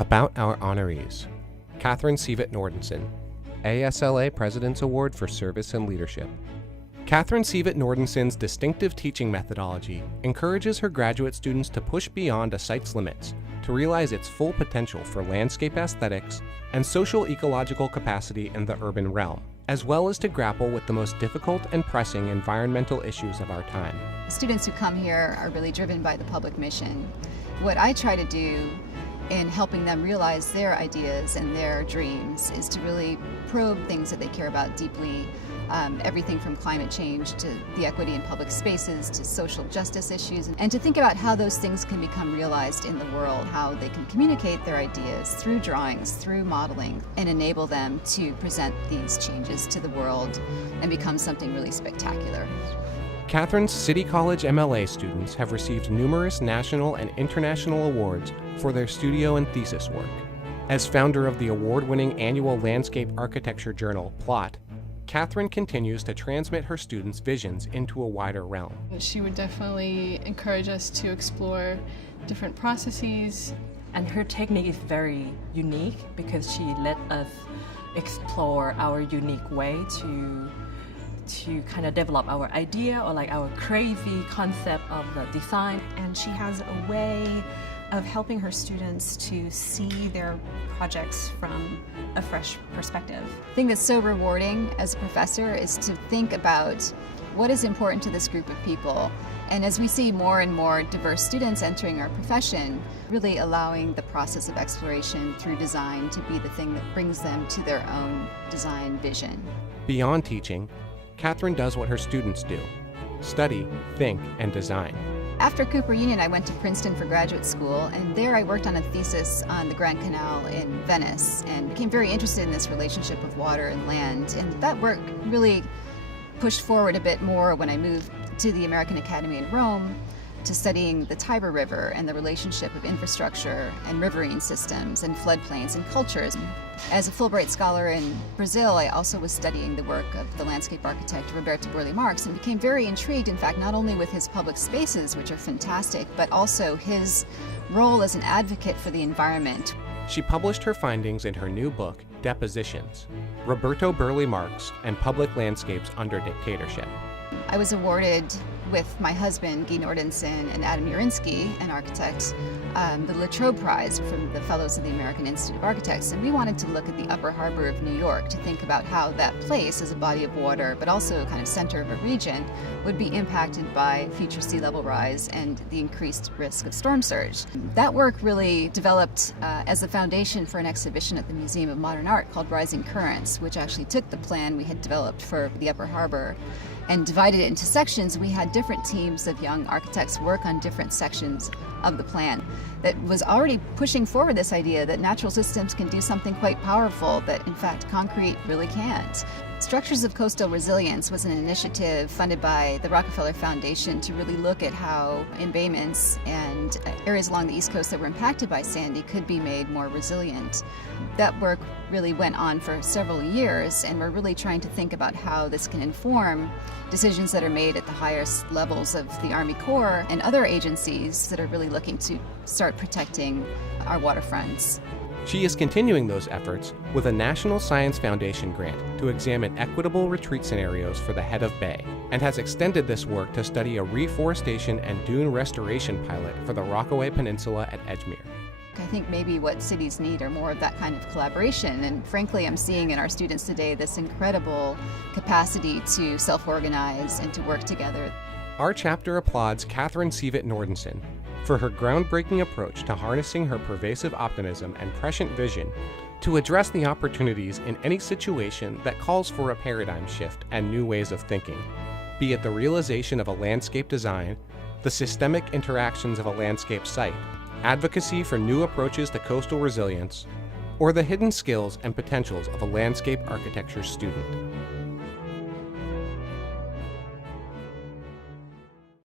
About our honorees. Catherine SEAVITT Nordenson, ASLA President's Award for Service and Leadership. Catherine SEAVITT Nordenson's distinctive teaching methodology encourages her graduate students to push beyond a site's limits to realize its full potential for landscape aesthetics and social-ecological capacity in the urban realm, as well as to grapple with the most difficult and pressing environmental issues of our time. Students who come here are really driven by the public mission. What I try to do in helping them realize their ideas and their dreams is to really probe things that they care about deeply, everything from climate change to the equity in public spaces to social justice issues, and to think about how those things can become realized in the world, how they can communicate their ideas through drawings, through modeling, and enable them to present these changes to the world and become something really spectacular. Catherine's City College MLA students have received numerous national and international awards for their studio and thesis work. As founder of the award-winning annual landscape architecture journal, Plot, Catherine continues to transmit her students' visions into a wider realm. She would definitely encourage us to explore different processes. And her technique is very unique because she let us explore our unique way to kind of develop our idea or like our crazy concept of the design. And she has a way of helping her students to see their projects from a fresh perspective. The thing that's so rewarding as a professor is to think about what is important to this group of people. And as we see more and more diverse students entering our profession, really allowing the process of exploration through design to be the thing that brings them to their own design vision. Beyond teaching, Catherine does what her students do: study, think, and design. After Cooper Union, I went to Princeton for graduate school, and there I worked on a thesis on the Grand Canal in Venice and became very interested in this relationship of water and land. And that work really pushed forward a bit more when I moved to the American Academy in Rome to studying the Tiber River and the relationship of infrastructure and riverine systems and floodplains and cultures. As a Fulbright scholar in Brazil, I also was studying the work of the landscape architect Roberto Burle Marx and became very intrigued, in fact, not only with his public spaces, which are fantastic, but also his role as an advocate for the environment. She published her findings in her new book, Depositions: Roberto Burle Marx and Public Landscapes Under Dictatorship. I was awarded with my husband, Guy Nordenson, and Adam Yarinsky, an architect, the Latrobe Prize from the Fellows of the American Institute of Architects. And we wanted to look at the Upper Harbor of New York to think about how that place as a body of water, but also a kind of center of a region, would be impacted by future sea level rise and the increased risk of storm surge. That work really developed as the foundation for an exhibition at the Museum of Modern Art called Rising Currents, which actually took the plan we had developed for the Upper Harbor and divided it into sections. We had different teams of young architects work on different sections of the plan that was already pushing forward this idea that natural systems can do something quite powerful that in fact concrete really can't. Structures of Coastal Resilience was an initiative funded by the Rockefeller Foundation to really look at how embayments and areas along the East Coast that were impacted by Sandy could be made more resilient. That work really went on for several years, and we're really trying to think about how this can inform decisions that are made at the highest levels of the Army Corps and other agencies that are really looking to start protecting our waterfronts. She is continuing those efforts with a National Science Foundation grant to examine equitable retreat scenarios for the head of bay, and has extended this work to study a reforestation and dune restoration pilot for the Rockaway Peninsula at Edgemere. I think maybe what cities need are more of that kind of collaboration, and frankly I'm seeing in our students today this incredible capacity to self-organize and to work together. Our chapter applauds Catherine SEAVITT Nordenson for her groundbreaking approach to harnessing her pervasive optimism and prescient vision to address the opportunities in any situation that calls for a paradigm shift and new ways of thinking, be it the realization of a landscape design, the systemic interactions of a landscape site, advocacy for new approaches to coastal resilience, or the hidden skills and potentials of a landscape architecture student.